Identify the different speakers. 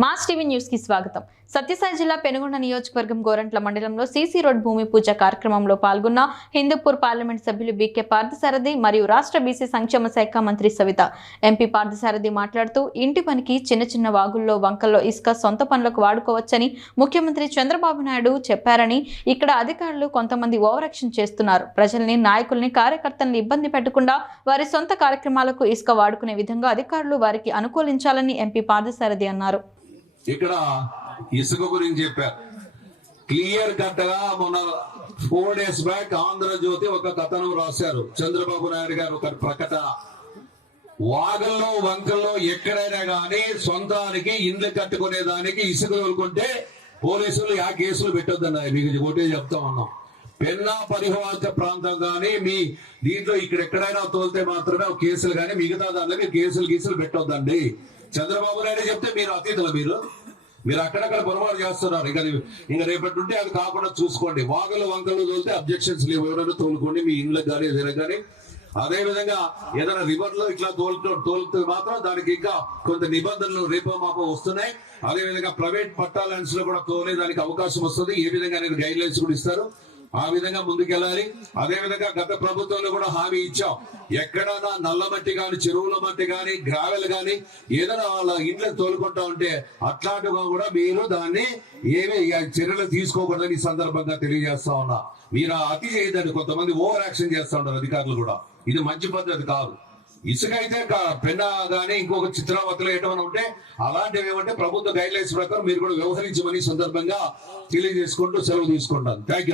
Speaker 1: Mass TV న్యూస్కి స్వాగతం. సత్యసాయి జిల్లా పెనుగొండ నియోజకవర్గం గోరంట్ల మండలంలో సీసీ రోడ్ భూమి పూజ కార్యక్రమంలో పాల్గొన్న హిందూపూర్ పార్లమెంట్ సభ్యులు బీకే పార్థసారథి మరియు రాష్ట్ర బీసీ సంక్షేమ శాఖ మంత్రి సవిత. ఎంపీ పార్థసారథి మాట్లాడుతూ ఇంటి పనికి చిన్న చిన్న వాగుల్లో వంకల్లో ఇసుక సొంత పనులకు వాడుకోవచ్చని ముఖ్యమంత్రి చంద్రబాబు నాయుడు చెప్పారని ఇక్కడ అధికారులు కొంతమంది ఓవరాక్షన్ చేస్తున్నారు. ప్రజల్ని నాయకుల్ని కార్యకర్తల్ని ఇబ్బంది పెట్టకుండా వారి సొంత కార్యక్రమాలకు ఇసుక వాడుకునే విధంగా అధికారులు వారికి అనుకూలించాలని ఎంపీ పార్థసారథి అన్నారు.
Speaker 2: ఇక్కడ ఇసుక గురించి చెప్పారు క్లియర్ కట్గా మొన్న ఫోర్ డేస్ బ్యాక్ ఆంధ్రజ్యోతి ఒక కథనం రాశారు. చంద్రబాబు నాయుడు గారు ఒక ప్రకటన. వాగల్లో వంకల్లో ఎక్కడైనా కానీ సొంతానికి ఇండ్లు కట్టుకునే దానికి ఇసుక తోలుకుంటే పోలీసులు ఆ కేసులు పెట్టొద్దన్నారు మీకు ఒకటే చెప్తా ఉన్నాం. పెన్నా పరివాహక ప్రాంతం కానీ మీ దీంట్లో ఇక్కడ ఎక్కడైనా తోలితే మాత్రమే కేసులు కానీ మిగతా దాంట్లో మీరు కేసులు గీసులు పెట్టొద్దండి. చంద్రబాబు నాయుడు చెప్తే మీరు అతీతులు మీరు. మీరు అక్కడక్కడ పొరపాటు చేస్తున్నారు. ఇంకా ఇంకా రేపటి నుండి అది కాకుండా చూసుకోండి. వాగలు వంకలు తోలితే అబ్జెక్షన్స్ లేవు. ఎవరైనా తోలుకోండి. మీ ఇండ్లకు కానీ ఏదైనా కానీ. అదే విధంగా ఏదైనా రివర్లో ఇట్లా తోలుతూ తోలుతూ మాత్రం దానికి ఇంకా కొంత నిబంధనలు రేపో మాపో వస్తున్నాయి. అదే విధంగా ప్రైవేట్ పట్టా ల్యాండ్స్లో కూడా తోలే దానికి అవకాశం వస్తుంది. ఏ విధంగా అనేది గైడ్ లైన్స్ కూడా ఇస్తారు. ఆ విధంగా ముందుకెళ్ళాలి. అదే విధంగా గత ప్రభుత్వంలో కూడా హామీ ఇచ్చాం. ఎక్కడైనా నల్ల మట్టి కానీ చెరువుల మట్టి కానీ గ్రావెల్ కానీ ఏదైనా వాళ్ళ ఇంట్లోకి తోలుకుంటా ఉంటే అట్లాంటిగా కూడా మీరు దాన్ని ఏమి చర్యలు తీసుకోకూడదని ఈ సందర్భంగా తెలియజేస్తా ఉన్నా. మీరు అతి చేయదండి కొంతమంది ఓవర్ యాక్షన్ చేస్తా ఉంటారు అధికారులు కూడా. ఇది మంచి పద్ధతి కాదు. ఇసుక అయితే పెన్న గానీ ఇంకొక చిత్రావతిలో ఏమైనా ఉంటే అలాంటివి ఏమంటే ప్రభుత్వ గైడ్ లైన్స్ ప్రకారం మీరు కూడా వ్యవహరించమని సందర్భంగా తెలియజేసుకుంటూ సెలవు తీసుకుంటాను. Thank you